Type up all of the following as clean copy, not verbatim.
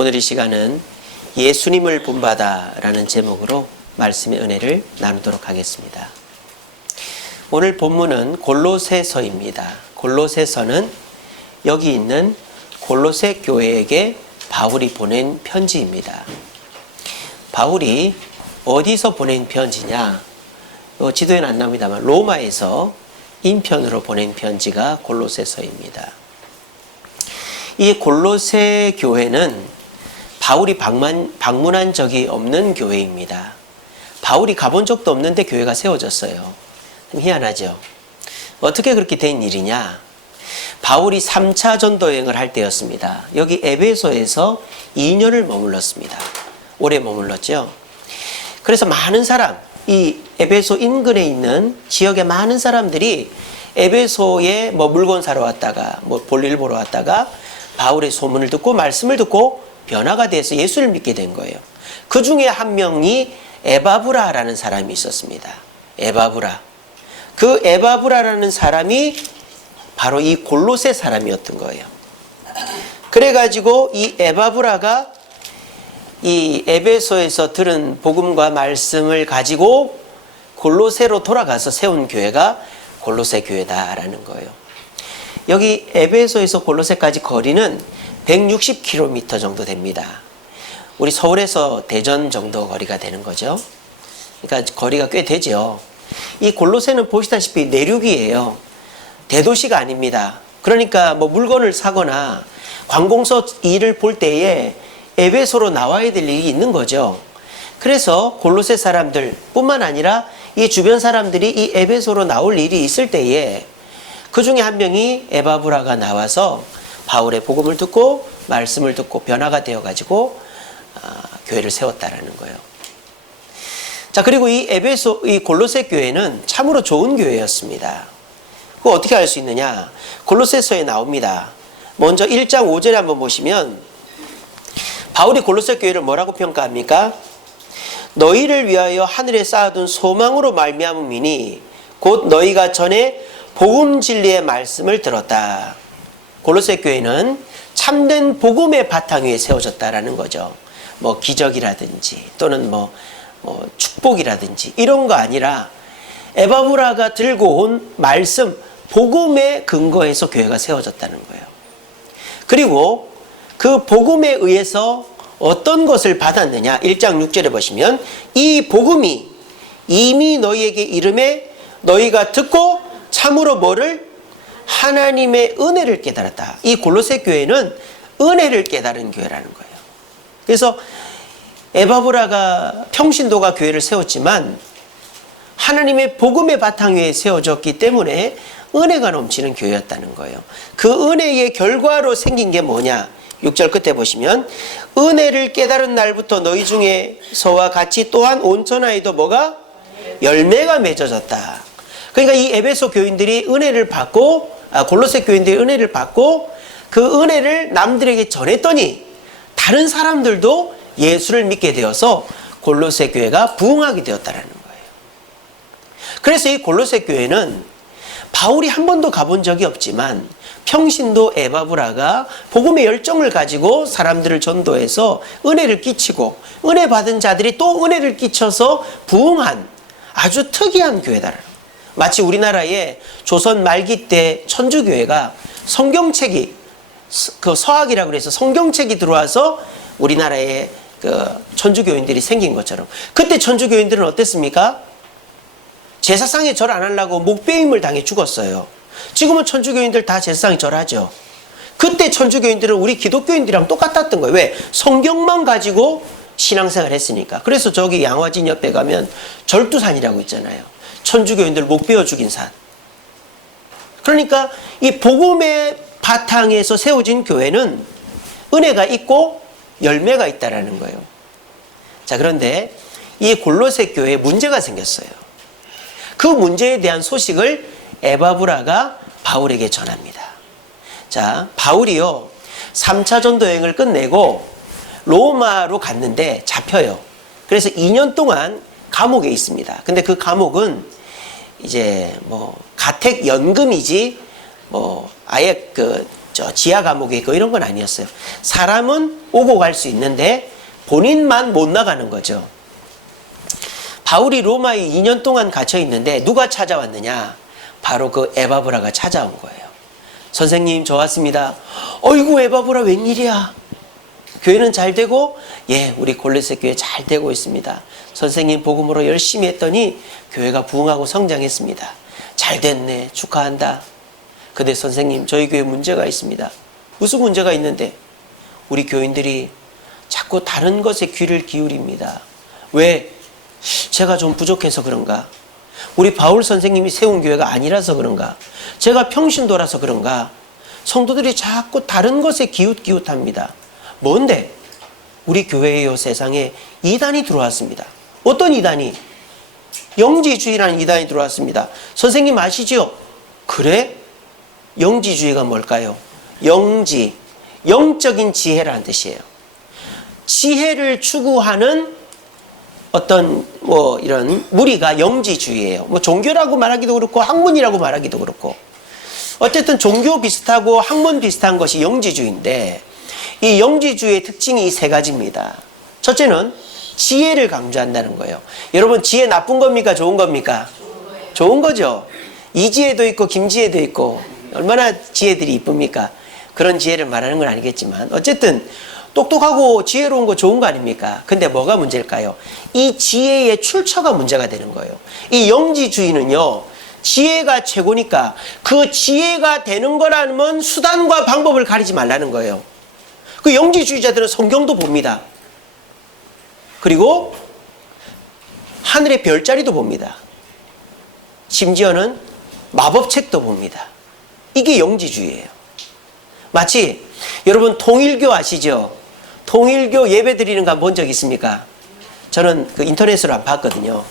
오늘 이 시간은 예수님을 본받아라는 제목으로 말씀의 은혜를 나누도록 하겠습니다. 오늘 본문은 골로새서입니다. 골로새서는 여기 있는 골로새 교회에게 바울이 보낸 편지입니다. 바울이 어디서 보낸 편지냐? 지도에는 안 나옵니다만 로마에서 인편으로 보낸 편지가 골로새서입니다. 이 골로새 교회는 바울이 방문한 적이 없는 교회입니다. 바울이 가본 적도 없는데 교회가 세워졌어요. 좀 희한하죠? 어떻게 그렇게 된 일이냐? 바울이 3차 전도 여행을 할 때였습니다. 여기 에베소에서 2년을 머물렀습니다. 오래 머물렀죠. 그래서 많은 사람, 이 에베소 인근에 있는 지역의 많은 사람들이 에베소에 물건 사러 왔다가 볼일 보러 왔다가 바울의 소문을 듣고 말씀을 듣고 변화가 돼서 예수를 믿게 된 거예요. 그 중에 한 명이 에바브라라는 사람이 있었습니다. 에바브라. 그 에바브라라는 사람이 바로 이 골로새 사람이었던 거예요. 그래가지고 이 에바브라가 이 에베소에서 들은 복음과 말씀을 가지고 골로새로 돌아가서 세운 교회가 골로새 교회다라는 거예요. 여기 에베소에서 골로새까지 거리는 160km 정도 됩니다. 우리 서울에서 대전 정도 거리가 되는 거죠. 그러니까 거리가 꽤 되죠. 이 골로새는 보시다시피 내륙이에요. 대도시가 아닙니다. 그러니까 물건을 사거나 관공서 일을 볼 때에 에베소로 나와야 될 일이 있는 거죠. 그래서 골로새 사람들 뿐만 아니라 이 주변 사람들이 이 에베소로 나올 일이 있을 때에 그 중에 한 명이 에바브라가 나와서 바울의 복음을 듣고 말씀을 듣고 변화가 되어가지고 교회를 세웠다라는 거예요. 자, 그리고 이 골로새 교회는 참으로 좋은 교회였습니다. 그거 어떻게 알 수 있느냐? 골로새서에 나옵니다. 먼저 1장 5절에 한번 보시면 바울이 골로새 교회를 뭐라고 평가합니까? 너희를 위하여 하늘에 쌓아둔 소망으로 말미암음이니 곧 너희가 전에 복음 진리의 말씀을 들었다. 골로새 교회는 참된 복음의 바탕 위에 세워졌다라는 거죠. 기적이라든지 또는 축복이라든지 이런 거 아니라 에바브라가 들고 온 말씀, 복음의 근거에서 교회가 세워졌다는 거예요. 그리고 그 복음에 의해서 어떤 것을 받았느냐? 1장 6절에 보시면 이 복음이 이미 너희에게 이름에 너희가 듣고 참으로 뭐를? 하나님의 은혜를 깨달았다. 이 골로새 교회는 은혜를 깨달은 교회라는 거예요. 그래서 에바브라가 평신도가 교회를 세웠지만 하나님의 복음의 바탕 위에 세워졌기 때문에 은혜가 넘치는 교회였다는 거예요. 그 은혜의 결과로 생긴 게 뭐냐? 6절 끝에 보시면 은혜를 깨달은 날부터 너희 중에서와 같이 또한 온천하에도 뭐가? 열매가 맺어졌다. 그러니까 이 에베소 교인들이 은혜를 받고 골로새 교인들이 은혜를 받고 그 은혜를 남들에게 전했더니 다른 사람들도 예수를 믿게 되어서 골로새 교회가 부흥하게 되었다는 거예요. 그래서 이 골로새 교회는 바울이 한 번도 가본 적이 없지만 평신도 에바브라가 복음의 열정을 가지고 사람들을 전도해서 은혜를 끼치고 은혜 받은 자들이 또 은혜를 끼쳐서 부흥한 아주 특이한 교회다. 마치 우리나라의 조선 말기 때 천주교회가 성경책이 그 서학이라고 해서 성경책이 들어와서 우리나라에 그 천주교인들이 생긴 것처럼 그때 천주교인들은 어땠습니까? 제사상에 절 안 하려고 목배임을 당해 죽었어요. 지금은 천주교인들 다 제사상에 절하죠. 그때 천주교인들은 우리 기독교인들이랑 똑같았던 거예요. 왜? 성경만 가지고 신앙생활 했으니까. 그래서 저기 양화진 옆에 가면 절두산이라고 있잖아요. 천주교인들 목 베어 죽인 산. 그러니까 이 복음의 바탕에서 세워진 교회는 은혜가 있고 열매가 있다라는 거예요. 자, 그런데 이 골로새 교회에 문제가 생겼어요. 그 문제에 대한 소식을 에바브라가 바울에게 전합니다. 자, 바울이요 3차 전도 여행을 끝내고 로마로 갔는데 잡혀요. 그래서 2년 동안 감옥에 있습니다. 근데 그 감옥은 이제 가택연금이지 아예 저 지하 감옥에 있고 이런 건 아니었어요. 사람은 오고 갈 수 있는데 본인만 못 나가는 거죠. 바울이 로마에 2년 동안 갇혀 있는데 누가 찾아왔느냐? 바로 그 에바브라가 찾아온 거예요. 선생님, 저 왔습니다. 어이구, 에바브라 웬일이야? 교회는 잘 되고, 예, 우리 골로새 교회 잘 되고 있습니다. 선생님 복음으로 열심히 했더니 교회가 부흥하고 성장했습니다. 잘 됐네, 축하한다. 근데 선생님, 저희 교회 문제가 있습니다. 무슨 문제가 있는데? 우리 교인들이 자꾸 다른 것에 귀를 기울입니다. 왜? 제가 좀 부족해서 그런가? 우리 바울 선생님이 세운 교회가 아니라서 그런가? 제가 평신도라서 그런가? 성도들이 자꾸 다른 것에 기웃기웃합니다. 뭔데? 우리 교회의 세상에 이단이 들어왔습니다. 어떤 이단이? 영지주의라는 이단이 들어왔습니다. 선생님 아시죠? 그래? 영지주의가 뭘까요? 영지, 영적인 지혜라는 뜻이에요. 지혜를 추구하는 어떤 이런 무리가 영지주의예요. 종교라고 말하기도 그렇고 학문이라고 말하기도 그렇고, 어쨌든 종교 비슷하고 학문 비슷한 것이 영지주의인데, 이 영지주의의 특징이 이 세 가지입니다. 첫째는 지혜를 강조한다는 거예요. 여러분, 지혜 나쁜 겁니까? 좋은 겁니까? 좋은 거죠. 이지혜도 있고 김지혜도 있고 얼마나 지혜들이 이쁩니까? 그런 지혜를 말하는 건 아니겠지만 어쨌든 똑똑하고 지혜로운 거 좋은 거 아닙니까? 근데 뭐가 문제일까요? 이 지혜의 출처가 문제가 되는 거예요. 이 영지주의는요, 지혜가 최고니까 그 지혜가 되는 거라면 수단과 방법을 가리지 말라는 거예요. 그 영지주의자들은 성경도 봅니다. 그리고 하늘의 별자리도 봅니다. 심지어는 마법책도 봅니다. 이게 영지주의예요. 마치 여러분 통일교 아시죠? 통일교 예배 드리는 거 본 적 있습니까? 저는 그 인터넷으로 안 봤거든요.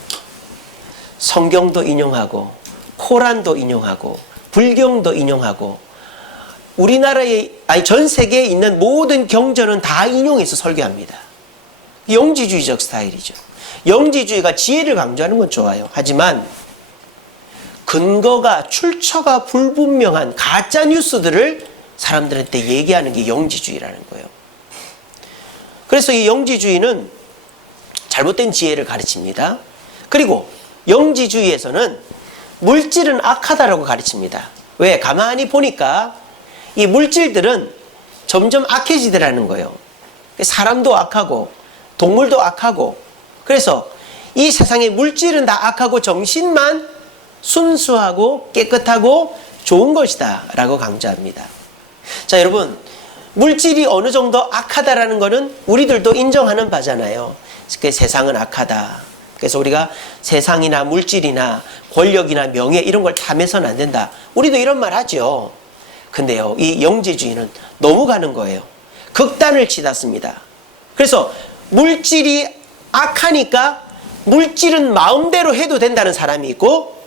성경도 인용하고 코란도 인용하고 불경도 인용하고 우리나라에, 아니 전 세계에 있는 모든 경전은 다 인용해서 설교합니다. 영지주의적 스타일이죠. 영지주의가 지혜를 강조하는 건 좋아요. 하지만 근거가, 출처가 불분명한 가짜 뉴스들을 사람들한테 얘기하는 게 영지주의라는 거예요. 그래서 이 영지주의는 잘못된 지혜를 가르칩니다. 그리고 영지주의에서는 물질은 악하다라고 가르칩니다. 왜? 가만히 보니까 이 물질들은 점점 악해지더라는 거예요. 사람도 악하고 동물도 악하고, 그래서 이 세상의 물질은 다 악하고 정신만 순수하고 깨끗하고 좋은 것이다 라고 강조합니다. 자, 여러분, 물질이 어느 정도 악하다라는 것은 우리들도 인정하는 바잖아요. 세상은 악하다. 그래서 우리가 세상이나 물질이나 권력이나 명예 이런 걸 탐해서는 안 된다. 우리도 이런 말 하죠. 근데요, 이 영지주의는 너무 가는 거예요. 극단을 치닫습니다. 그래서 물질이 악하니까 물질은 마음대로 해도 된다는 사람이 있고,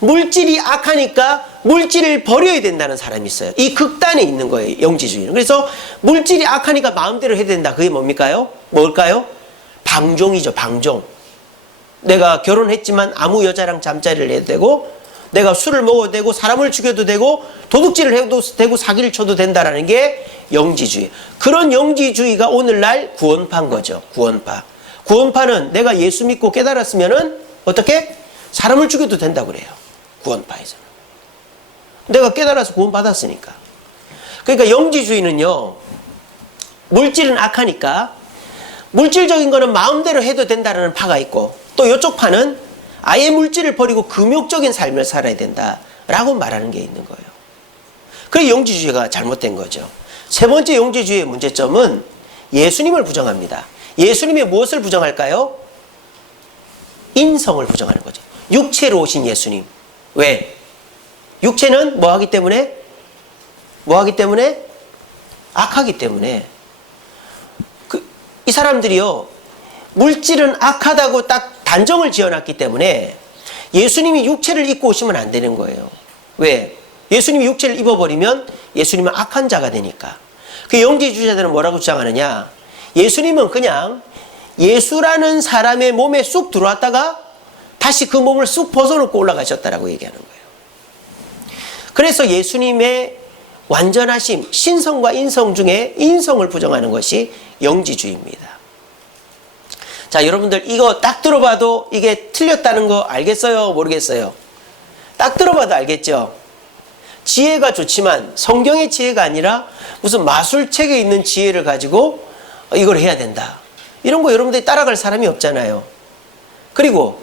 물질이 악하니까 물질을 버려야 된다는 사람이 있어요. 이 극단에 있는 거예요, 영지주의는. 그래서 물질이 악하니까 마음대로 해야 된다. 그게 뭡니까요? 뭘까요? 방종이죠, 방종. 내가 결혼했지만 아무 여자랑 잠자리를 해도 되고, 내가 술을 먹어도 되고, 사람을 죽여도 되고, 도둑질을 해도 되고, 사기를 쳐도 된다라는 게 영지주의. 그런 영지주의가 오늘날 구원파인 거죠. 구원파. 구원파는 내가 예수 믿고 깨달았으면은 어떻게? 사람을 죽여도 된다고 그래요. 구원파에서는. 내가 깨달아서 구원받았으니까. 그러니까 영지주의는요, 물질은 악하니까 물질적인 거는 마음대로 해도 된다는 파가 있고, 또 이쪽 파는 아예 물질을 버리고 금욕적인 삶을 살아야 된다라고 말하는 게 있는 거예요. 그래서 영지주의가 잘못된 거죠. 세 번째 영지주의의 문제점은 예수님을 부정합니다. 예수님의 무엇을 부정할까요? 인성을 부정하는 거죠. 육체로 오신 예수님. 왜? 육체는 뭐 하기 때문에? 뭐 하기 때문에? 악하기 때문에. 이 사람들이요, 물질은 악하다고 딱 단정을 지어놨기 때문에 예수님이 육체를 입고 오시면 안 되는 거예요. 왜? 예수님이 육체를 입어버리면 예수님은 악한 자가 되니까. 그 영지주의자들은 뭐라고 주장하느냐? 예수님은 그냥 예수라는 사람의 몸에 쑥 들어왔다가 다시 그 몸을 쑥 벗어놓고 올라가셨다라고 얘기하는 거예요. 그래서 예수님의 완전하심, 신성과 인성 중에 인성을 부정하는 것이 영지주의입니다. 자, 여러분들 이거 딱 들어봐도 이게 틀렸다는 거 알겠어요? 모르겠어요? 딱 들어봐도 알겠죠? 지혜가 좋지만 성경의 지혜가 아니라 무슨 마술책에 있는 지혜를 가지고 이걸 해야 된다. 이런 거 여러분들이 따라갈 사람이 없잖아요. 그리고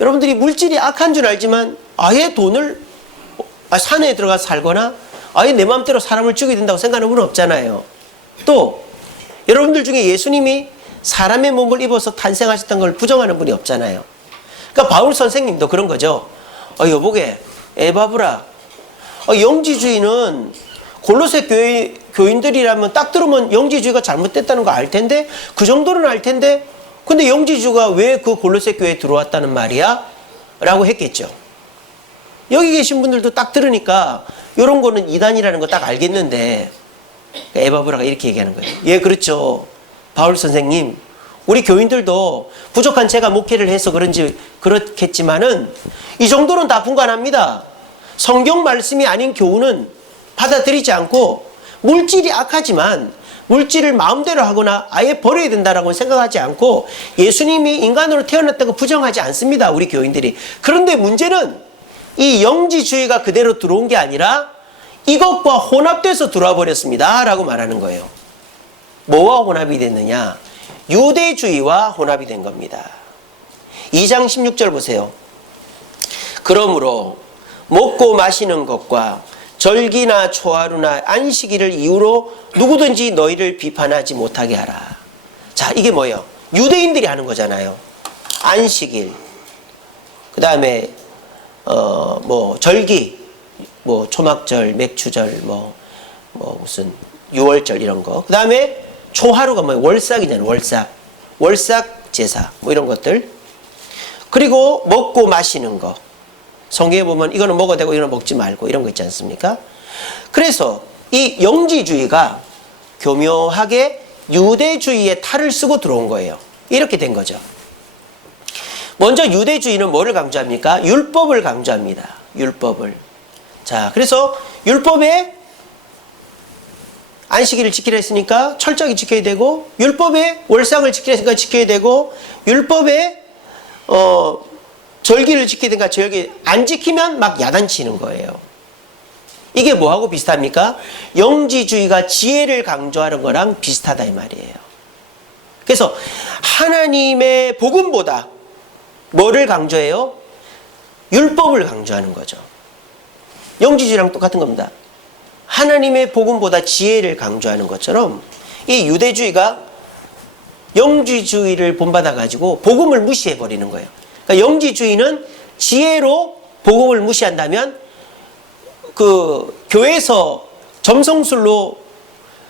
여러분들이 물질이 악한 줄 알지만 아예 돈을 산에 들어가서 살거나 아예 내 마음대로 사람을 죽여야 된다고 생각하는 분은 없잖아요. 또 여러분들 중에 예수님이 사람의 몸을 입어서 탄생하셨던 걸 부정하는 분이 없잖아요. 그러니까 바울 선생님도 그런 거죠. 여보게 에바브라, 영지주의는 골로새 교인들이라면 딱 들으면 영지주의가 잘못됐다는 거 알 텐데, 그 정도는 알 텐데, 근데 영지주의가 왜 그 골로새 교회에 들어왔다는 말이야? 라고 했겠죠. 여기 계신 분들도 딱 들으니까 이런 거는 이단이라는 거 딱 알겠는데, 에바브라가 이렇게 얘기하는 거예요. 예, 그렇죠. 바울 선생님, 우리 교인들도 부족한 제가 목회를 해서 그런지 그렇겠지만은 이 정도는 다 분간합니다. 성경 말씀이 아닌 교훈은 받아들이지 않고, 물질이 악하지만 물질을 마음대로 하거나 아예 버려야 된다라고 생각하지 않고 예수님이 인간으로 태어났다고 부정하지 않습니다, 우리 교인들이. 그런데 문제는 이 영지주의가 그대로 들어온 게 아니라 이것과 혼합돼서 들어와 버렸습니다 라고 말하는 거예요. 뭐와 혼합이 됐느냐? 유대주의와 혼합이 된 겁니다. 2장 16절 보세요. 그러므로 먹고 마시는 것과 절기나 초하루나 안식일을 이유로 누구든지 너희를 비판하지 못하게 하라. 자, 이게 뭐예요? 유대인들이 하는 거잖아요. 안식일, 그 다음에 절기, 초막절, 맥추절, 무슨 유월절 이런 거. 그 다음에 초하루가 뭐예요? 월삭이잖아요. 월삭 제사 이런 것들. 그리고 먹고 마시는 거. 성경에 보면 이거는 먹어도 되고 이거는 먹지 말고 이런 거 있지 않습니까? 그래서 이 영지주의가 교묘하게 유대주의의 탈을 쓰고 들어온 거예요. 이렇게 된 거죠. 먼저 유대주의는 뭐를 강조합니까? 율법을 강조합니다. 율법을. 자, 그래서 율법에 안식일을 지키라 했으니까 철저히 지켜야 되고, 율법에 월삭을 지키라 했으니까 지켜야 되고, 율법에 절기를 지켜야 되니까 절기 안 지키면 막 야단치는 거예요. 이게 뭐하고 비슷합니까? 영지주의가 지혜를 강조하는 거랑 비슷하다 이 말이에요. 그래서 하나님의 복음보다 뭐를 강조해요? 율법을 강조하는 거죠. 영지주의랑 똑같은 겁니다. 하나님의 복음보다 지혜를 강조하는 것처럼 이 유대주의가 영지주의를 본받아가지고 복음을 무시해버리는 거예요. 그러니까 영지주의는 지혜로 복음을 무시한다면 그 교회에서 점성술로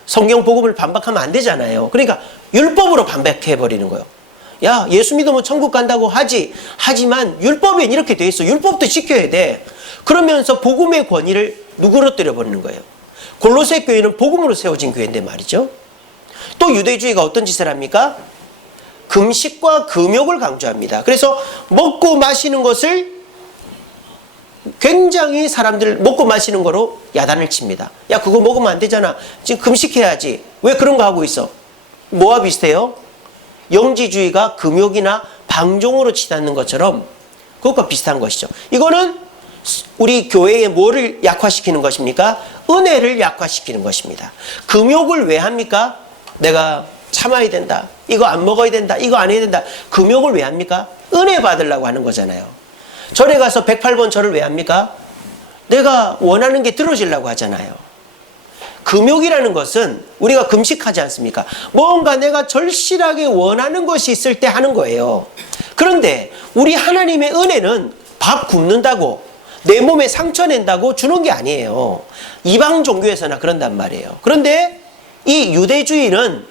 성경 복음을 반박하면 안 되잖아요. 그러니까 율법으로 반박해버리는 거예요. 야, 예수 믿으면 천국 간다고 하지만 율법엔 이렇게 돼 있어. 율법도 지켜야 돼. 그러면서 복음의 권위를 누그러뜨려 버리는 거예요. 골로새 교회는 복음으로 세워진 교회인데 말이죠. 또 유대주의가 어떤 짓을 합니까? 금식과 금욕을 강조합니다. 그래서 먹고 마시는 것을 굉장히 사람들 먹고 마시는 거로 야단을 칩니다. 야, 그거 먹으면 안 되잖아. 지금 금식해야지. 왜 그런 거 하고 있어? 뭐와 비슷해요? 영지주의가 금욕이나 방종으로 치닫는 것처럼 그것과 비슷한 것이죠. 이거는 우리 교회의 뭐를 약화시키는 것입니까? 은혜를 약화시키는 것입니다. 금욕을 왜 합니까? 내가 참아야 된다. 이거 안 먹어야 된다. 이거 안 해야 된다. 금욕을 왜 합니까? 은혜 받으려고 하는 거잖아요. 절에 가서 108번 절을 왜 합니까? 내가 원하는 게 들어지려고 하잖아요. 금욕이라는 것은 우리가 금식하지 않습니까? 뭔가 내가 절실하게 원하는 것이 있을 때 하는 거예요. 그런데 우리 하나님의 은혜는 밥 굶는다고 내 몸에 상처 낸다고 주는 게 아니에요. 이방 종교에서나 그런단 말이에요. 그런데 이 유대주의는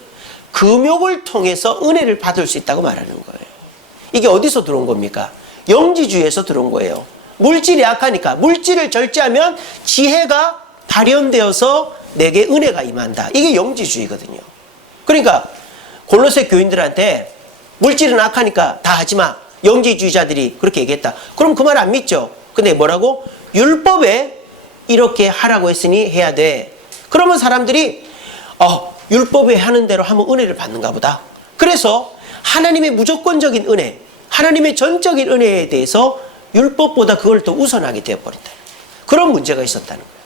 금욕을 통해서 은혜를 받을 수 있다고 말하는 거예요. 이게 어디서 들어온 겁니까? 영지주의에서 들어온 거예요. 물질이 약하니까 물질을 절제하면 지혜가 발현되어서 내게 은혜가 임한다. 이게 영지주의거든요. 그러니까 골로새 교인들한테 물질은 악하니까 다 하지마. 영지주의자들이 그렇게 얘기했다. 그럼 그 말 안 믿죠. 근데 뭐라고? 율법에 이렇게 하라고 했으니 해야 돼. 그러면 사람들이 율법에 하는 대로 하면 은혜를 받는가 보다. 그래서 하나님의 무조건적인 은혜, 하나님의 전적인 은혜에 대해서 율법보다 그걸 더 우선하게 되어버린다. 그런 문제가 있었다는 거예요.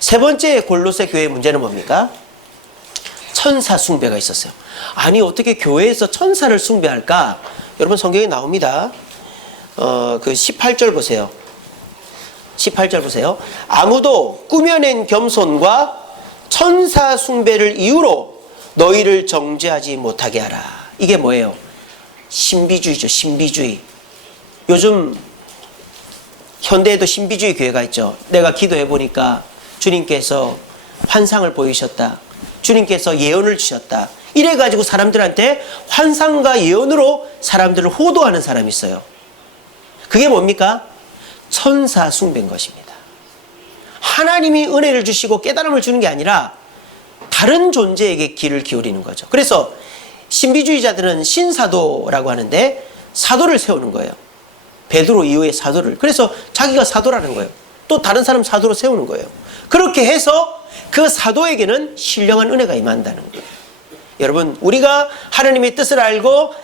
세 번째 골로새 교회의 문제는 뭡니까? 천사 숭배가 있었어요. 아니 어떻게 교회에서 천사를 숭배할까? 여러분 성경에 나옵니다. 그 18절 보세요. 18절 보세요. 아무도 꾸며낸 겸손과 천사 숭배를 이유로 너희를 정죄하지 못하게 하라. 이게 뭐예요? 신비주의죠. 신비주의. 요즘 현대에도 신비주의 교회가 있죠. 내가 기도해 보니까 주님께서 환상을 보이셨다. 주님께서 예언을 주셨다. 이래가지고 사람들한테 환상과 예언으로 사람들을 호도하는 사람이 있어요. 그게 뭡니까? 천사 숭배인 것입니다. 하나님이 은혜를 주시고 깨달음을 주는 게 아니라 다른 존재에게 귀를 기울이는 거죠. 그래서 신비주의자들은 신사도라고 하는데 사도를 세우는 거예요. 베드로 이후의 사도를. 그래서 자기가 사도라는 거예요. 또 다른 사람 사도로 세우는 거예요. 그렇게 해서 그 사도에게는 신령한 은혜가 임한다는 거예요. 여러분, 우리가 하나님의 뜻을 알고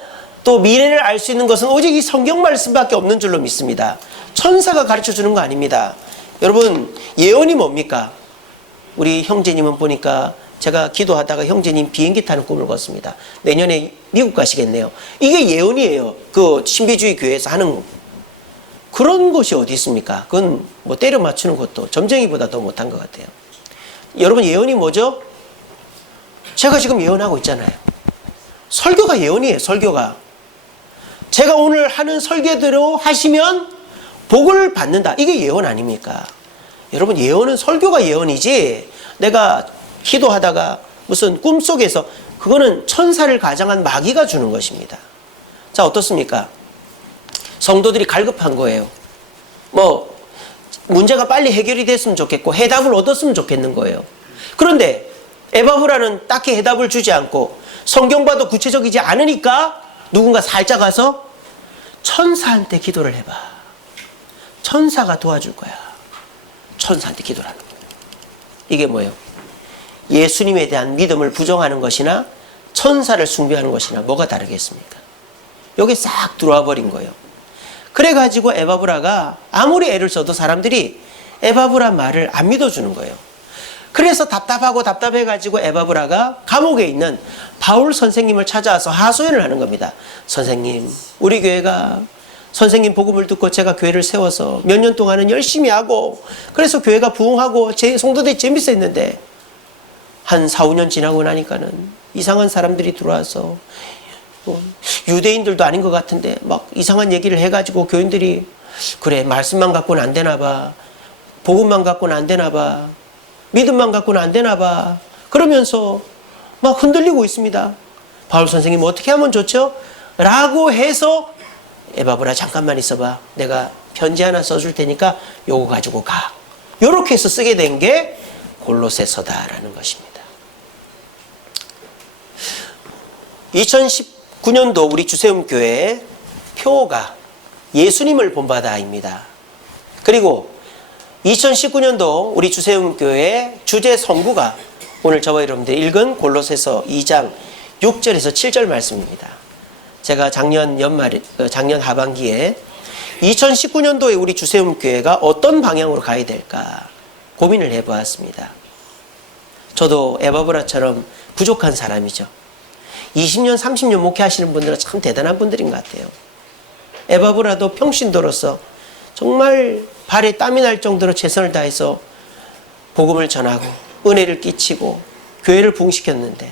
또 미래를 알 수 있는 것은 오직 이 성경 말씀밖에 없는 줄로 믿습니다. 천사가 가르쳐 주는 거 아닙니다. 여러분, 예언이 뭡니까? 우리 형제님은 보니까 제가 기도하다가 형제님 비행기 타는 꿈을 꿨습니다. 내년에 미국 가시겠네요. 이게 예언이에요. 그 신비주의 교회에서 하는 그런 것이 어디 있습니까? 그건 뭐 때려 맞추는 것도 점쟁이보다 더 못한 것 같아요. 여러분, 예언이 뭐죠? 제가 지금 예언하고 있잖아요. 설교가 예언이에요. 설교가. 제가 오늘 하는 설교대로 하시면 복을 받는다. 이게 예언 아닙니까? 여러분, 예언은 설교가 예언이지 내가 기도하다가 무슨 꿈속에서 그거는 천사를 가장한 마귀가 주는 것입니다. 자, 어떻습니까? 성도들이 갈급한 거예요. 뭐 문제가 빨리 해결이 됐으면 좋겠고 해답을 얻었으면 좋겠는 거예요. 그런데 에바브라는 딱히 해답을 주지 않고 성경 봐도 구체적이지 않으니까 누군가 살짝 가서 천사한테 기도를 해봐. 천사가 도와줄 거야. 천사한테 기도를 하는 거예요. 이게 뭐예요? 예수님에 대한 믿음을 부정하는 것이나 천사를 숭배하는 것이나 뭐가 다르겠습니까? 여기 싹 들어와 버린 거예요. 그래가지고 에바브라가 아무리 애를 써도 사람들이 에바브라 말을 안 믿어주는 거예요. 그래서 답답하고 답답해가지고 에바브라가 감옥에 있는 바울 선생님을 찾아와서 하소연을 하는 겁니다. 선생님, 우리 교회가 선생님 복음을 듣고 제가 교회를 세워서 몇 년 동안은 열심히 하고 그래서 교회가 부흥하고 제 성도들이 재밌어했는데 한 4, 5년 지나고 나니까는 이상한 사람들이 들어와서 유대인들도 아닌 것 같은데 막 이상한 얘기를 해가지고 교인들이 그래 말씀만 갖고는 안 되나 봐. 복음만 갖고는 안 되나 봐. 믿음만 갖고는 안 되나 봐. 그러면서 막 흔들리고 있습니다. 바울 선생님 어떻게 하면 좋죠? 라고 해서 에바브라 잠깐만 있어봐. 내가 편지 하나 써줄 테니까 요거 가지고 가. 요렇게 해서 쓰게 된 게 골로새서다라는 것입니다. 2019년도 우리 주세움교회의 표가 예수님을 본받아입니다. 그리고 2019년도 우리 주세움교회의 주제 성구가 오늘 저와 여러분들이 읽은 골로새서 2장 6절에서 7절 말씀입니다. 제가 작년 하반기에 2019년도에 우리 주세움교회가 어떤 방향으로 가야 될까 고민을 해보았습니다. 저도 에바브라처럼 부족한 사람이죠. 20년, 30년 목회하시는 분들은 참 대단한 분들인 것 같아요. 에바브라도 평신도로서 정말 발에 땀이 날 정도로 최선을 다해서 복음을 전하고 은혜를 끼치고 교회를 부흥시켰는데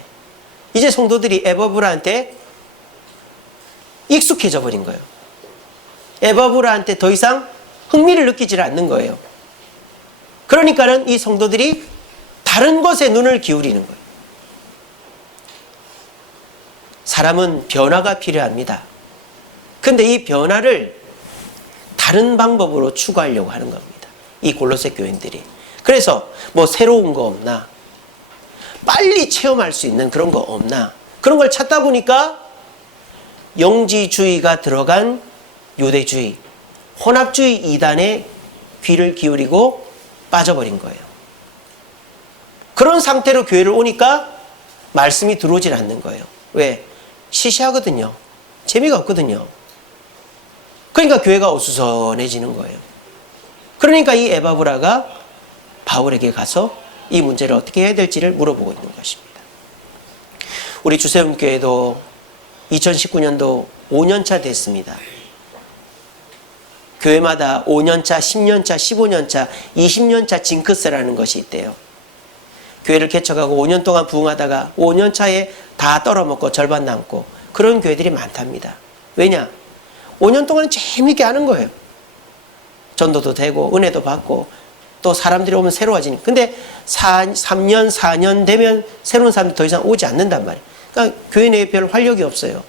이제 성도들이 에바브라한테 익숙해져 버린 거예요. 에바브라한테 더 이상 흥미를 느끼지 않는 거예요. 그러니까는 이 성도들이 다른 것에 눈을 기울이는 거예요. 사람은 변화가 필요합니다. 근데 이 변화를 다른 방법으로 추구하려고 하는 겁니다. 이 골로새 교인들이. 그래서 뭐 새로운 거 없나? 빨리 체험할 수 있는 그런 거 없나? 그런 걸 찾다 보니까 영지주의가 들어간 유대주의, 혼합주의 이단에 귀를 기울이고 빠져버린 거예요. 그런 상태로 교회를 오니까 말씀이 들어오질 않는 거예요. 왜? 시시하거든요. 재미가 없거든요. 그러니까 교회가 어수선해지는 거예요. 그러니까 이 에바브라가 바울에게 가서 이 문제를 어떻게 해야 될지를 물어보고 있는 것입니다. 우리 주세움교회도 2019년도 5년차 됐습니다. 교회마다 5년차, 10년차, 15년차, 20년차 징크스라는 것이 있대요. 교회를 개척하고 5년 동안 부흥하다가 5년 차에 다 떨어먹고 절반 남고 그런 교회들이 많답니다. 왜냐? 5년 동안 재미있게 하는 거예요. 전도도 되고 은혜도 받고 또 사람들이 오면 새로워지니까. 근데 3년, 4년 되면 새로운 사람들이 더 이상 오지 않는단 말이에요. 그러니까 교회 내에 별 활력이 없어요.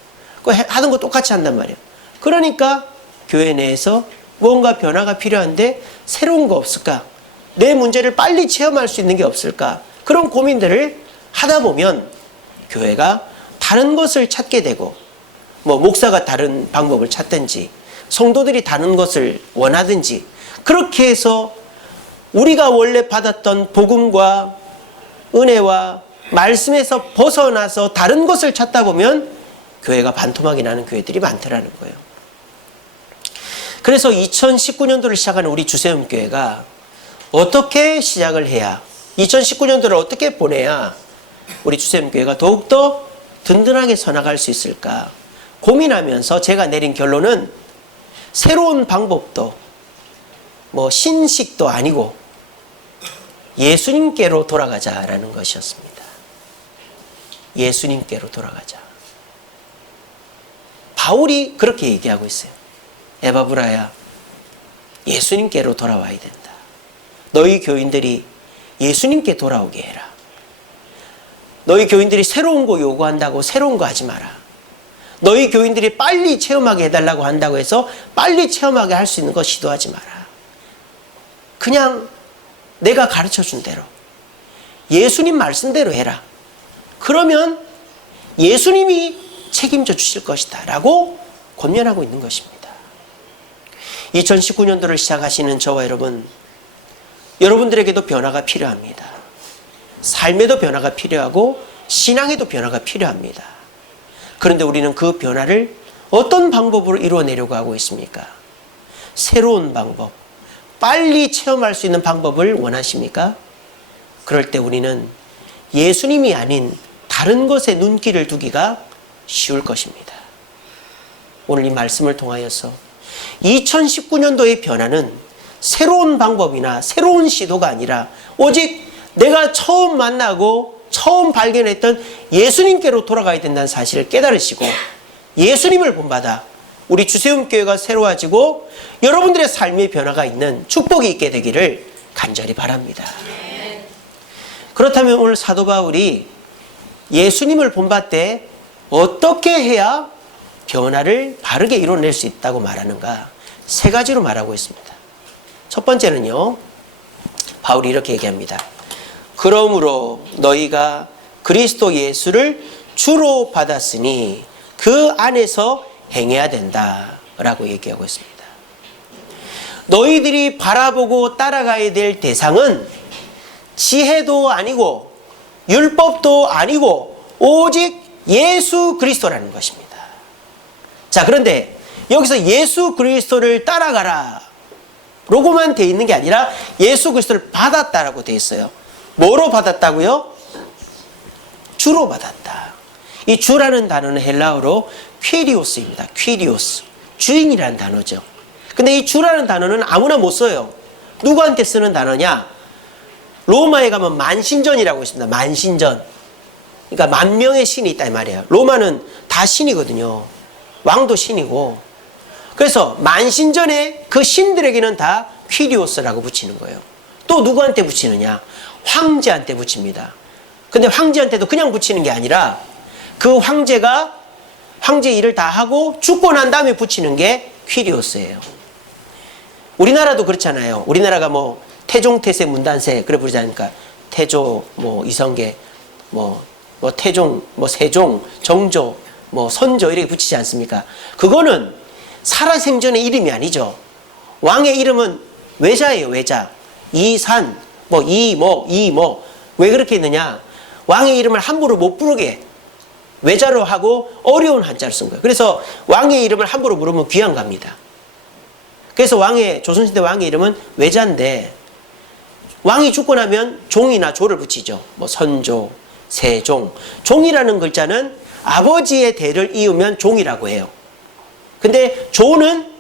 하던 거 똑같이 한단 말이에요. 그러니까 교회 내에서 뭔가 변화가 필요한데 새로운 거 없을까? 내 문제를 빨리 체험할 수 있는 게 없을까? 그런 고민들을 하다 보면 교회가 다른 것을 찾게 되고 뭐 목사가 다른 방법을 찾든지 성도들이 다른 것을 원하든지 그렇게 해서 우리가 원래 받았던 복음과 은혜와 말씀에서 벗어나서 다른 것을 찾다 보면 교회가 반토막이 나는 교회들이 많더라는 거예요. 그래서 2019년도를 시작하는 우리 주세움교회가 어떻게 시작을 해야 2019년도를 어떻게 보내야 우리 주세움교회가 더욱더 든든하게 서나갈 수 있을까 고민하면서 제가 내린 결론은 새로운 방법도 뭐 신식도 아니고 예수님께로 돌아가자라는 것이었습니다. 예수님께로 돌아가자. 바울이 그렇게 얘기하고 있어요. 에바브라야, 예수님께로 돌아와야 된다. 너희 교인들이 예수님께 돌아오게 해라. 너희 교인들이 새로운 거 요구한다고 새로운 거 하지 마라. 너희 교인들이 빨리 체험하게 해달라고 한다고 해서 빨리 체험하게 할 수 있는 거 시도하지 마라. 그냥 내가 가르쳐준 대로 예수님 말씀대로 해라. 그러면 예수님이 책임져 주실 것이다 라고 권면하고 있는 것입니다. 2019년도를 시작하시는 저와 여러분들에게도 변화가 필요합니다. 삶에도 변화가 필요하고 신앙에도 변화가 필요합니다. 그런데 우리는 그 변화를 어떤 방법으로 이루어내려고 하고 있습니까? 새로운 방법, 빨리 체험할 수 있는 방법을 원하십니까? 그럴 때 우리는 예수님이 아닌 다른 것에 눈길을 두기가 쉬울 것입니다. 오늘 이 말씀을 통하여서 2019년도의 변화는 새로운 방법이나 새로운 시도가 아니라 오직 내가 처음 만나고 처음 발견했던 예수님께로 돌아가야 된다는 사실을 깨달으시고 예수님을 본받아 우리 주세움교회가 새로워지고 여러분들의 삶의 변화가 있는 축복이 있게 되기를 간절히 바랍니다. 그렇다면 오늘 사도 바울이 예수님을 본받되 어떻게 해야 변화를 바르게 이뤄낼 수 있다고 말하는가? 세 가지로 말하고 있습니다. 첫 번째는요, 바울이 이렇게 얘기합니다. 그러므로 너희가 그리스도 예수를 주로 받았으니 그 안에서 행해야 된다 라고 얘기하고 있습니다. 너희들이 바라보고 따라가야 될 대상은 지혜도 아니고 율법도 아니고 오직 예수 그리스도라는 것입니다. 자, 그런데 여기서 예수 그리스도를 따라가라 로고만 돼 있는 게 아니라 예수 그리스도를 받았다라고 돼 있어요. 뭐로 받았다고요? 주로 받았다. 이 주라는 단어는 헬라어로 퀴리오스입니다. 퀴리오스. 주인이라는 단어죠. 근데 이 주라는 단어는 아무나 못 써요. 누구한테 쓰는 단어냐? 로마에 가면 만신전이라고 있습니다. 만신전. 그러니까 만 명의 신이 있다 이 말이에요. 로마는 다 신이거든요. 왕도 신이고. 그래서 만신전에 그 신들에게는 다 퀴리오스라고 붙이는 거예요. 또 누구한테 붙이느냐? 황제한테 붙입니다. 근데 황제한테도 그냥 붙이는 게 아니라 그 황제가 황제 일을 다 하고 죽고 난 다음에 붙이는 게 퀴리오스예요. 우리나라도 그렇잖아요. 우리나라가 뭐 태종, 태세, 문단세 그래 부르지 않습니까? 태조, 뭐 이성계, 뭐 태종, 뭐 세종, 정조, 뭐 선조 이렇게 붙이지 않습니까? 그거는 살아생전의 이름이 아니죠. 왕의 이름은 외자예요, 외자. 이산, 뭐 이모, 이모. 왜 그렇게 했느냐? 왕의 이름을 함부로 못 부르게 외자로 하고 어려운 한자를 쓴 거예요. 그래서 왕의 이름을 함부로 부르면 귀양 갑니다. 그래서 조선시대 왕의 이름은 외자인데, 왕이 죽고 나면 종이나 조를 붙이죠. 뭐 선조, 세종. 종이라는 글자는 아버지의 대를 이으면 종이라고 해요. 근데 조는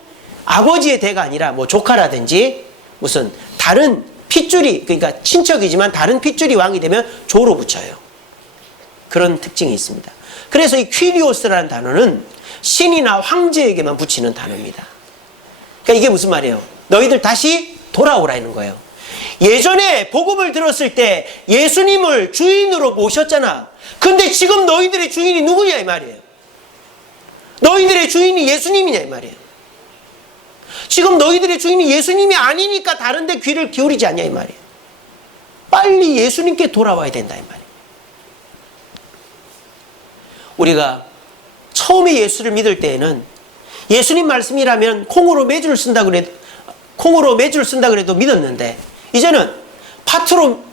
아버지의 대가 아니라 뭐 조카라든지 무슨 다른 핏줄이, 그러니까 친척이지만 다른 핏줄이 왕이 되면 조로 붙여요. 그런 특징이 있습니다. 그래서 이 퀴리오스라는 단어는 신이나 황제에게만 붙이는 단어입니다. 그러니까 이게 무슨 말이에요? 너희들 다시 돌아오라는 거예요. 예전에 복음을 들었을 때 예수님을 주인으로 모셨잖아. 근데 지금 너희들의 주인이 누구냐 이 말이에요. 너희들의 주인이 예수님이냐 이 말이에요. 지금 너희들의 주인이 예수님이 아니니까 다른 데 귀를 기울이지 않냐 이 말이에요. 빨리 예수님께 돌아와야 된다 이 말이에요. 우리가 처음에 예수를 믿을 때에는 예수님 말씀이라면 콩으로 매주를 쓴다 그래도 믿었는데, 이제는 파트로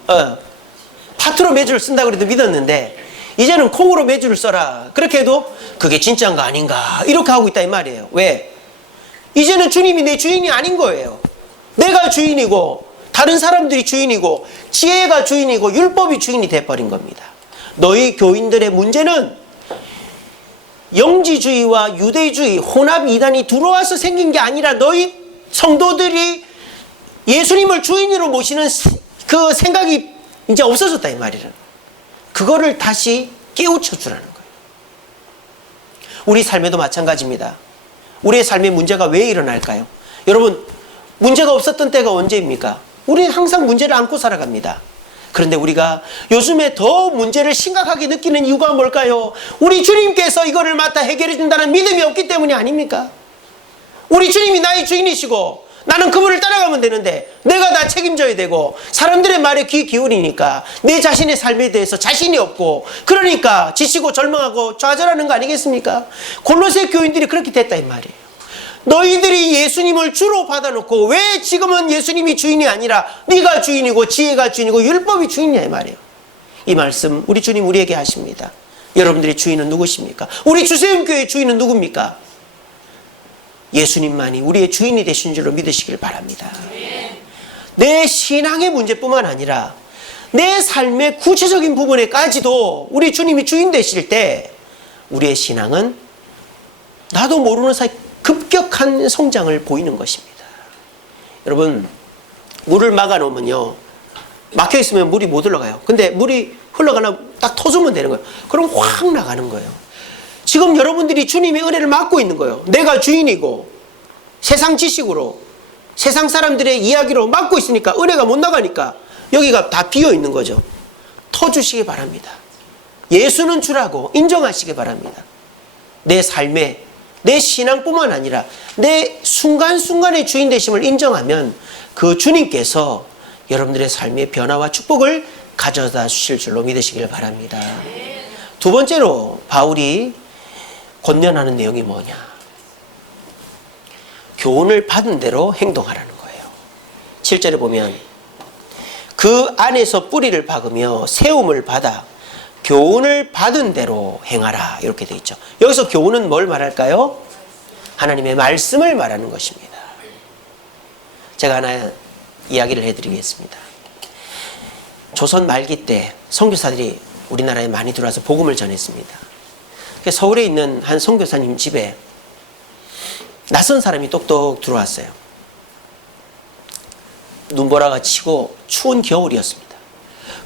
매주를 쓴다 그래도 믿었는데, 이제는 콩으로 매주를 써라 그렇게 해도 그게 진짜인가 아닌가 이렇게 하고 있다 이 말이에요. 왜? 이제는 주님이 내 주인이 아닌 거예요. 내가 주인이고 다른 사람들이 주인이고 지혜가 주인이고 율법이 주인이 돼버린 겁니다. 너희 교인들의 문제는 영지주의와 유대주의 혼합 이단이 들어와서 생긴 게 아니라 너희 성도들이 예수님을 주인으로 모시는 그 생각이 이제 없어졌다 이 말이에요. 그거를 다시 깨우쳐 주라는 거예요. 우리 삶에도 마찬가지입니다. 우리의 삶에 문제가 왜 일어날까요? 여러분, 문제가 없었던 때가 언제입니까? 우리는 항상 문제를 안고 살아갑니다. 그런데 우리가 요즘에 더 문제를 심각하게 느끼는 이유가 뭘까요? 우리 주님께서 이거를 맡아 해결해 준다는 믿음이 없기 때문이 아닙니까? 우리 주님이 나의 주인이시고 나는 그분을 따라가면 되는데 내가 다 책임져야 되고 사람들의 말에 귀 기울이니까 내 자신의 삶에 대해서 자신이 없고, 그러니까 지치고 절망하고 좌절하는 거 아니겠습니까? 골로새 교인들이 그렇게 됐다 이 말이에요. 너희들이 예수님을 주로 받아놓고 왜 지금은 예수님이 주인이 아니라 네가 주인이고 지혜가 주인이고 율법이 주인이냐 이 말이에요. 이 말씀 우리 주님 우리에게 하십니다. 여러분들의 주인은 누구십니까? 우리 주세움교회의 주인은 누굽니까? 예수님만이 우리의 주인이 되신 줄로 믿으시길 바랍니다. 내 신앙의 문제뿐만 아니라 내 삶의 구체적인 부분에까지도 우리 주님이 주인 되실 때 우리의 신앙은 나도 모르는 사이 급격한 성장을 보이는 것입니다. 여러분, 물을 막아놓으면요, 막혀있으면 물이 못 흘러가요. 근데 물이 흘러가려면 딱 터주면 되는 거예요. 그럼 확 나가는 거예요. 지금 여러분들이 주님의 은혜를 막고 있는 거예요. 내가 주인이고 세상 지식으로 세상 사람들의 이야기로 막고 있으니까 은혜가 못 나가니까 여기가 다 비어 있는 거죠. 터주시기 바랍니다. 예수는 주라고 인정하시기 바랍니다. 내 삶에 내 신앙뿐만 아니라 내 순간순간의 주인 되심을 인정하면 그 주님께서 여러분들의 삶의 변화와 축복을 가져다 주실 줄로 믿으시길 바랍니다. 두 번째로 바울이 권면하는 내용이 뭐냐? 교훈을 받은 대로 행동하라는 거예요. 7절에 보면 그 안에서 뿌리를 박으며 세움을 받아 교훈을 받은 대로 행하라 이렇게 되어 있죠. 여기서 교훈은 뭘 말할까요? 하나님의 말씀을 말하는 것입니다. 제가 하나 이야기를 해드리겠습니다. 조선 말기 때 선교사들이 우리나라에 많이 들어와서 복음을 전했습니다. 서울에 있는 한 선교사님 집에 낯선 사람이 똑똑 들어왔어요. 눈보라가 치고 추운 겨울이었습니다.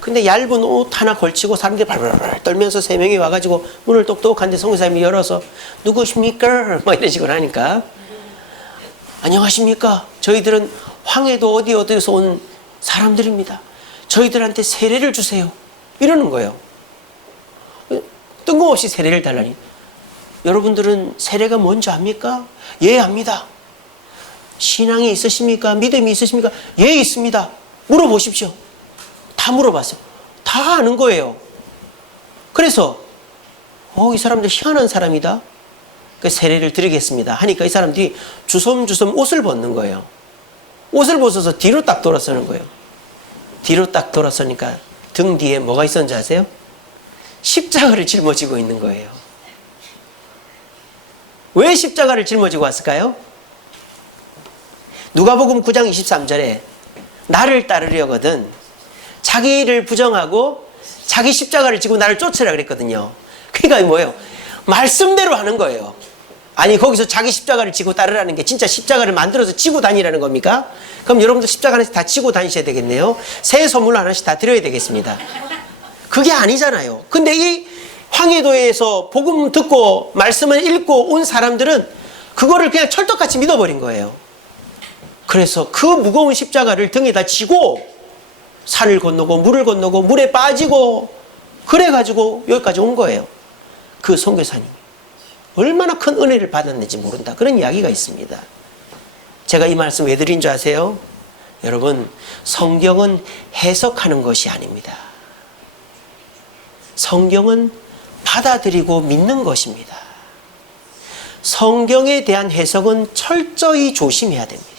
근데 얇은 옷 하나 걸치고 사람들이 발발발 떨면서 3명이 와가지고 문을 똑똑한데 선교사님이 열어서 누구십니까? 막 이런 식으로 하니까 안녕하십니까? 저희들은 황해도 어디에서 온 사람들입니다. 저희들한테 세례를 주세요. 이러는 거예요. 뜬금없이 세례를 달라니. 여러분들은 세례가 뭔지 압니까? 예, 압니다. 신앙이 있으십니까? 믿음이 있으십니까? 예, 있습니다. 물어보십시오. 다 물어봤어요. 다 아는 거예요. 그래서 이 사람들 희한한 사람이다. 그 세례를 드리겠습니다 하니까 이 사람들이 주섬주섬 옷을 벗는 거예요. 옷을 벗어서 뒤로 딱 돌아서는 거예요. 뒤로 딱 돌아서니까 등 뒤에 뭐가 있었는지 아세요? 십자가를 짊어지고 있는 거예요. 왜 십자가를 짊어지고 왔을까요? 누가복음 9장 23절에 나를 따르려거든 자기를 부정하고 자기 십자가를 지고 나를 쫓으라 그랬거든요. 그러니까 뭐예요? 말씀대로 하는 거예요. 아니 거기서 자기 십자가를 지고 따르라는 게 진짜 십자가를 만들어서 지고 다니라는 겁니까? 그럼 여러분들 십자가 하나씩 다 지고 다니셔야 되겠네요. 새 선물 하나씩 다 드려야 되겠습니다. 그게 아니잖아요. 근데 이 황해도에서 복음 듣고 말씀을 읽고 온 사람들은 그거를 그냥 철떡같이 믿어버린 거예요. 그래서 그 무거운 십자가를 등에다 지고 산을 건너고 물을 건너고 물에 빠지고 그래가지고 여기까지 온 거예요. 그 선교사님이 얼마나 큰 은혜를 받았는지 모른다, 그런 이야기가 있습니다. 제가 이 말씀 왜 드린 줄 아세요? 여러분, 성경은 해석하는 것이 아닙니다. 성경은 받아들이고 믿는 것입니다. 성경에 대한 해석은 철저히 조심해야 됩니다.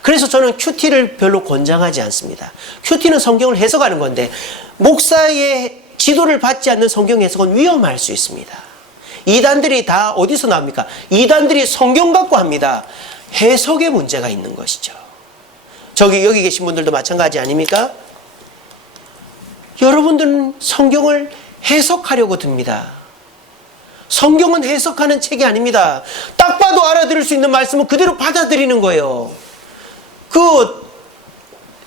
그래서 저는 큐티를 별로 권장하지 않습니다. 큐티는 성경을 해석하는 건데 목사의 지도를 받지 않는 성경 해석은 위험할 수 있습니다. 이단들이 다 어디서 나옵니까? 이단들이 성경 갖고 합니다. 해석에 문제가 있는 것이죠. 여기 계신 분들도 마찬가지 아닙니까? 여러분들은 성경을 해석하려고 듭니다. 성경은 해석하는 책이 아닙니다. 딱 봐도 알아들을 수 있는 말씀은 그대로 받아들이는 거예요.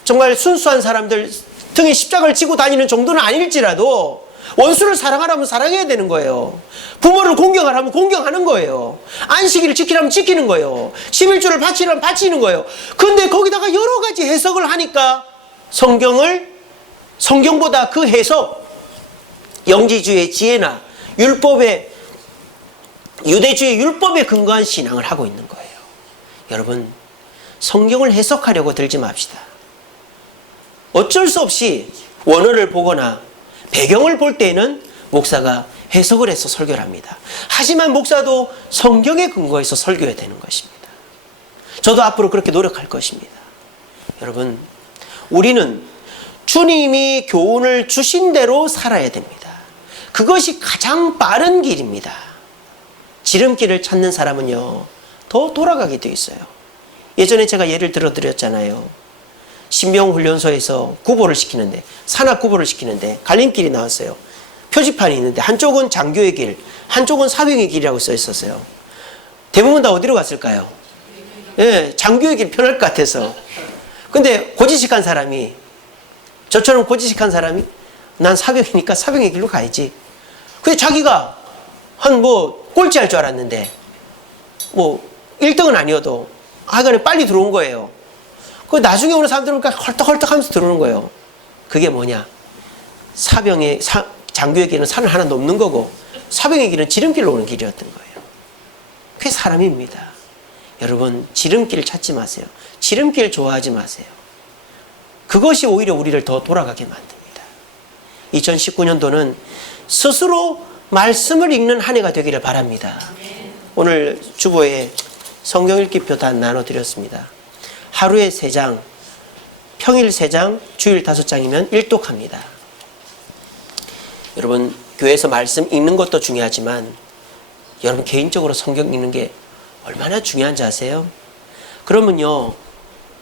정말 순수한 사람들 등에 십자가를 지고 다니는 정도는 아닐지라도 원수를 사랑하라면 사랑해야 되는 거예요. 부모를 공경하라면 공경하는 거예요. 안식일을 지키라면 지키는 거예요. 11조를 바치라면 바치는 거예요. 근데 거기다가 여러 가지 해석을 하니까 성경보다 그 해석, 영지주의 지혜나 유대주의 율법에 근거한 신앙을 하고 있는 거예요. 여러분, 성경을 해석하려고 들지 맙시다. 어쩔 수 없이 원어를 보거나 배경을 볼 때에는 목사가 해석을 해서 설교를 합니다. 하지만 목사도 성경에 근거해서 설교해야 되는 것입니다. 저도 앞으로 그렇게 노력할 것입니다. 여러분, 우리는 주님이 교훈을 주신 대로 살아야 됩니다. 그것이 가장 빠른 길입니다. 지름길을 찾는 사람은요, 더 돌아가게 돼 있어요. 예전에 제가 예를 들어드렸잖아요. 신병훈련소에서 구보를 시키는데, 산악 구보를 시키는데 갈림길이 나왔어요. 표지판이 있는데 한쪽은 장교의 길, 한쪽은 사병의 길이라고 써 있었어요. 대부분 다 어디로 갔을까요? 예, 장교의 길 편할 것 같아서. 근데 고지식한 사람이, 저처럼 고지식한 사람이 난 사병이니까 사병의 길로 가야지. 근데 자기가 꼴찌할 줄 알았는데 1등은 아니어도 하여간에 빨리 들어온 거예요. 그 나중에 오는 사람들은 헐떡헐떡 하면서 들어오는 거예요. 그게 뭐냐? 장교의 길은 산을 하나 넘는 거고 사병의 길은 지름길로 오는 길이었던 거예요. 그게 사람입니다. 여러분, 지름길 찾지 마세요. 지름길 좋아하지 마세요. 그것이 오히려 우리를 더 돌아가게 만듭니다. 2019년도는 스스로 말씀을 읽는 한 해가 되기를 바랍니다. 오늘 주보에 성경 읽기표 다 나눠드렸습니다. 하루에 3장, 평일 3장, 주일 5장이면 일독합니다. 여러분, 교회에서 말씀 읽는 것도 중요하지만 여러분 개인적으로 성경 읽는 게 얼마나 중요한지 아세요? 그러면요,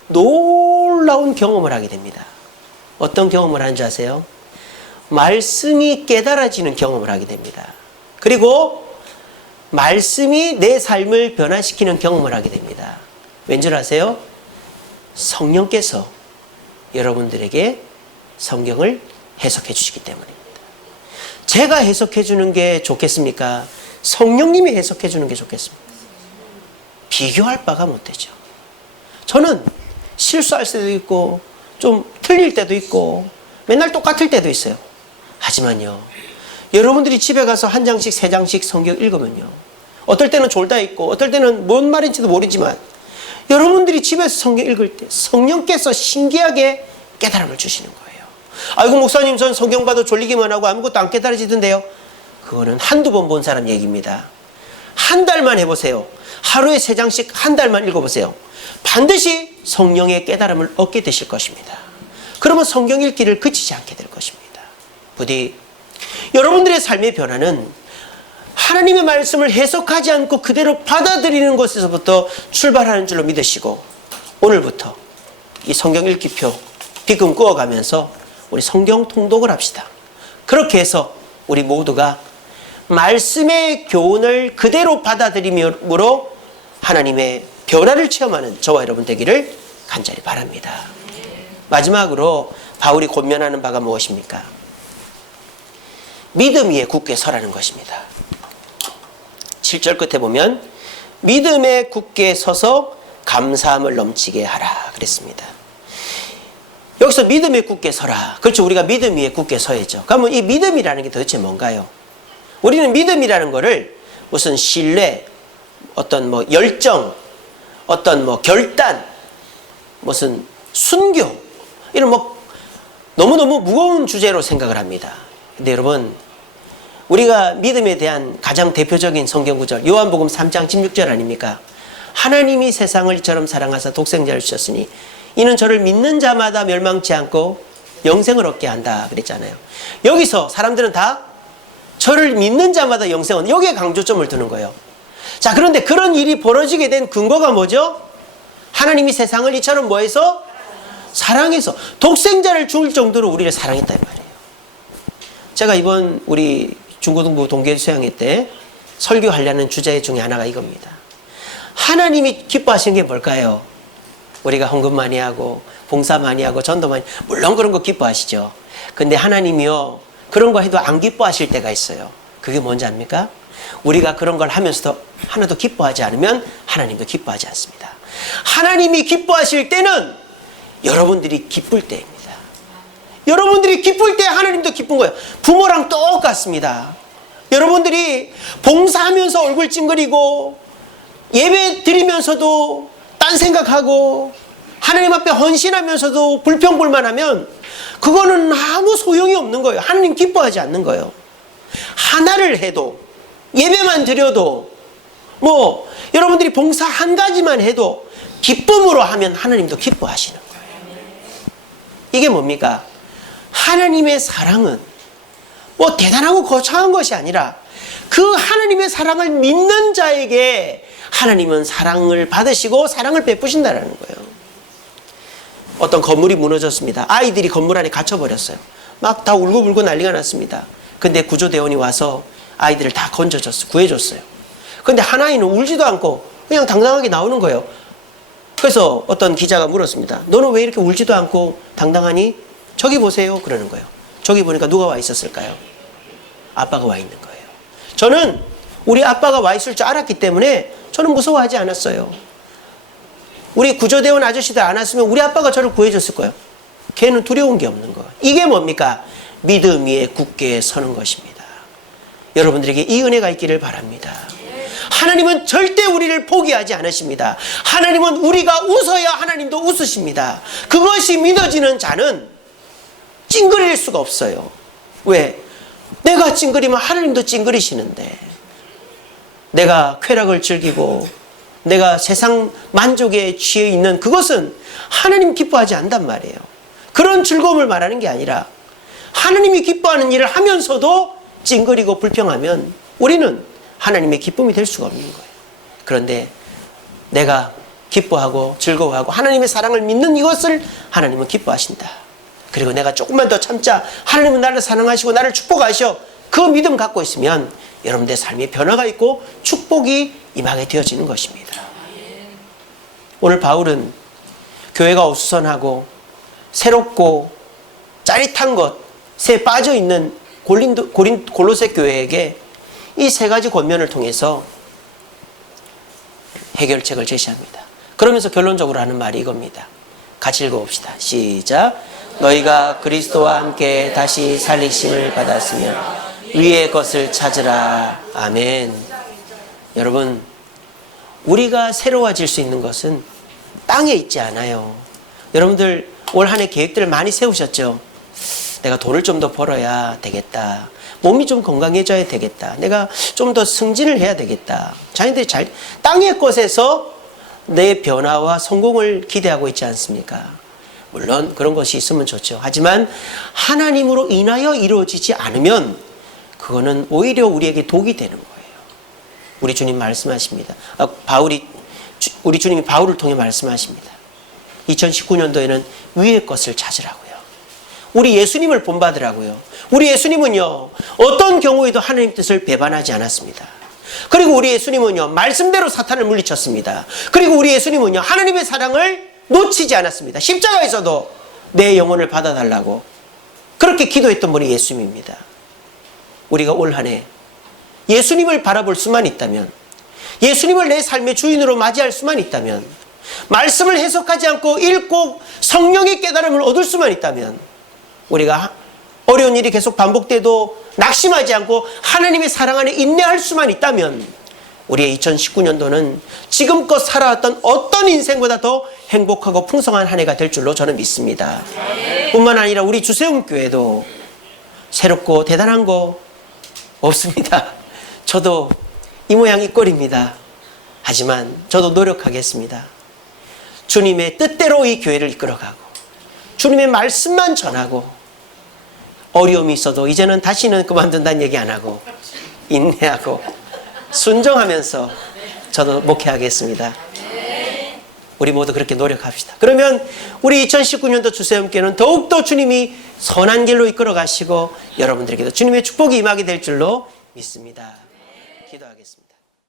놀라운 경험을 하게 됩니다. 어떤 경험을 하는지 아세요? 말씀이 깨달아지는 경험을 하게 됩니다. 그리고 말씀이 내 삶을 변화시키는 경험을 하게 됩니다. 왠줄 아세요? 성령께서 여러분들에게 성경을 해석해 주시기 때문입니다. 제가 해석해 주는 게 좋겠습니까? 성령님이 해석해 주는 게 좋겠습니까? 비교할 바가 못 되죠. 저는 실수할 때도 있고 좀 틀릴 때도 있고 맨날 똑같을 때도 있어요. 하지만요, 여러분들이 집에 가서 1장씩 3장씩 성경 읽으면요, 어떨 때는 졸다 있고 어떨 때는 뭔 말인지도 모르지만 여러분들이 집에서 성경 읽을 때 성령께서 신기하게 깨달음을 주시는 거예요. 아이고 목사님, 전 성경 봐도 졸리기만 하고 아무것도 안 깨달아지던데요. 그거는 한두 번 본 사람 얘기입니다. 한 달만 해보세요. 하루에 3장씩 한 달만 읽어보세요. 반드시 성령의 깨달음을 얻게 되실 것입니다. 그러면 성경 읽기를 그치지 않게 될 것입니다. 부디 여러분들의 삶의 변화는 하나님의 말씀을 해석하지 않고 그대로 받아들이는 것에서부터 출발하는 줄로 믿으시고, 오늘부터 이 성경 읽기표 비금 꾸어가면서 우리 성경 통독을 합시다. 그렇게 해서 우리 모두가 말씀의 교훈을 그대로 받아들임으로 하나님의 변화를 체험하는 저와 여러분 되기를 간절히 바랍니다. 마지막으로 바울이 권면하는 바가 무엇입니까? 믿음 위에 굳게 서라는 것입니다. 7절 끝에 보면 믿음에 굳게 서서 감사함을 넘치게 하라 그랬습니다. 여기서 믿음에 굳게 서라. 그렇죠. 우리가 믿음 위에 굳게 서야죠. 그러면 이 믿음이라는 게 도대체 뭔가요? 우리는 믿음이라는 거를 무슨 신뢰, 어떤 열정, 어떤 결단, 무슨 순교, 이런 너무너무 무거운 주제로 생각을 합니다. 근데 여러분, 우리가 믿음에 대한 가장 대표적인 성경 구절, 요한복음 3장 16절 아닙니까? 하나님이 세상을 이처럼 사랑하사 독생자를 주셨으니 이는 저를 믿는 자마다 멸망치 않고 영생을 얻게 한다 그랬잖아요. 여기서 사람들은 다 저를 믿는 자마다 영생은, 여기에 강조점을 두는 거예요. 자, 그런데 그런 일이 벌어지게 된 근거가 뭐죠? 하나님이 세상을 이처럼 뭐해서? 사랑해서 독생자를 줄 정도로 우리를 사랑했단 말이에요. 제가 이번 우리 중고등부 동계 수양회 때 설교하려는 주제 중에 하나가 이겁니다. 하나님이 기뻐하시는 게 뭘까요? 우리가 헌금 많이 하고 봉사 많이 하고 전도 많이, 물론 그런 거 기뻐하시죠. 근데 하나님이요, 그런 거 해도 안 기뻐하실 때가 있어요. 그게 뭔지 압니까? 우리가 그런 걸 하면서도 하나도 기뻐하지 않으면 하나님도 기뻐하지 않습니다. 하나님이 기뻐하실 때는 여러분들이 기쁠 때입니다. 여러분들이 기쁠 때 하나님도 기쁜 거예요. 부모랑 똑같습니다. 여러분들이 봉사하면서 얼굴 찡그리고 예배 드리면서도 딴 생각하고 하나님 앞에 헌신하면서도 불평불만하면 그거는 아무 소용이 없는 거예요. 하나님 기뻐하지 않는 거예요. 하나를 해도, 예배만 드려도, 여러분들이 봉사 한 가지만 해도 기쁨으로 하면 하나님도 기뻐하시는 거예요. 이게 뭡니까? 하나님의 사랑은 대단하고 거창한 것이 아니라 그 하나님의 사랑을 믿는 자에게 하나님은 사랑을 받으시고 사랑을 베푸신다는 거예요. 어떤 건물이 무너졌습니다. 아이들이 건물 안에 갇혀버렸어요. 막 다 울고불고 난리가 났습니다. 근데 구조대원이 와서 아이들을 다 구해줬어요. 근데 하나이는 울지도 않고 그냥 당당하게 나오는 거예요. 그래서 어떤 기자가 물었습니다. 너는 왜 이렇게 울지도 않고 당당하니? 저기 보세요. 그러는 거예요. 저기 보니까 누가 와 있었을까요? 아빠가 와 있는 거예요. 저는 우리 아빠가 와 있을 줄 알았기 때문에 저는 무서워하지 않았어요. 우리 구조대원 아저씨들 안 왔으면 우리 아빠가 저를 구해줬을 거예요. 걔는 두려운 게 없는 거예요. 이게 뭡니까? 믿음 위에 굳게 서는 것입니다. 여러분들에게 이 은혜가 있기를 바랍니다. 하나님은 절대 우리를 포기하지 않으십니다. 하나님은 우리가 웃어야 하나님도 웃으십니다. 그것이 믿어지는 자는 찡그릴 수가 없어요. 왜? 내가 찡그리면 하나님도 찡그리시는데, 내가 쾌락을 즐기고 내가 세상 만족에 취해 있는 그것은 하나님 기뻐하지 않단 말이에요. 그런 즐거움을 말하는 게 아니라 하나님이 기뻐하는 일을 하면서도 찡그리고 불평하면 우리는 하나님의 기쁨이 될 수가 없는 거예요. 그런데 내가 기뻐하고 즐거워하고 하나님의 사랑을 믿는 이것을 하나님은 기뻐하신다. 그리고 내가 조금만 더 참자, 하나님은 나를 사랑하시고 나를 축복하셔, 그 믿음 갖고 있으면 여러분들의 삶에 변화가 있고 축복이 임하게 되어지는 것입니다. 오늘 바울은 교회가 어수선하고 새롭고 짜릿한 것에 빠져있는 골로새 교회에게 이 세 가지 권면을 통해서 해결책을 제시합니다. 그러면서 결론적으로 하는 말이 이겁니다. 같이 읽어봅시다. 시작. 너희가 그리스도와 함께 다시 살리심을 받았으면 위의 것을 찾으라. 아멘. 여러분, 우리가 새로워질 수 있는 것은 땅에 있지 않아요. 여러분들 올 한 해 계획들을 많이 세우셨죠? 내가 돈을 좀 더 벌어야 되겠다. 몸이 좀 건강해져야 되겠다. 내가 좀 더 승진을 해야 되겠다. 자녀들이 땅의 것에서 내 변화와 성공을 기대하고 있지 않습니까? 물론 그런 것이 있으면 좋죠. 하지만 하나님으로 인하여 이루어지지 않으면 그거는 오히려 우리에게 독이 되는 거예요. 우리 주님 말씀하십니다. 우리 주님이 바울을 통해 말씀하십니다. 2019년도에는 위의 것을 찾으라고요. 우리 예수님을 본받으라고요. 우리 예수님은요, 어떤 경우에도 하나님 뜻을 배반하지 않았습니다. 그리고 우리 예수님은요, 말씀대로 사탄을 물리쳤습니다. 그리고 우리 예수님은요, 하나님의 사랑을 놓치지 않았습니다. 십자가에서도 내 영혼을 받아달라고 그렇게 기도했던 분이 예수님입니다. 우리가 올 한 해 예수님을 바라볼 수만 있다면, 예수님을 내 삶의 주인으로 맞이할 수만 있다면, 말씀을 해석하지 않고 읽고 성령의 깨달음을 얻을 수만 있다면, 우리가 어려운 일이 계속 반복돼도 낙심하지 않고 하나님의 사랑 안에 인내할 수만 있다면 우리의 2019년도는 지금껏 살아왔던 어떤 인생보다 더 행복하고 풍성한 한 해가 될 줄로 저는 믿습니다. 뿐만 아니라 우리 주세움교회도 새롭고 대단한 거 없습니다. 저도 이 모양 이 꼴입니다. 하지만 저도 노력하겠습니다. 주님의 뜻대로 이 교회를 이끌어가고 주님의 말씀만 전하고, 어려움이 있어도 이제는 다시는 그만둔다는 얘기 안 하고 인내하고 순종하면서 저도 목회하겠습니다. 우리 모두 그렇게 노력합시다. 그러면 우리 2019년도 주세움교회는 더욱더 주님이 선한 길로 이끌어 가시고 여러분들에게도 주님의 축복이 임하게 될 줄로 믿습니다.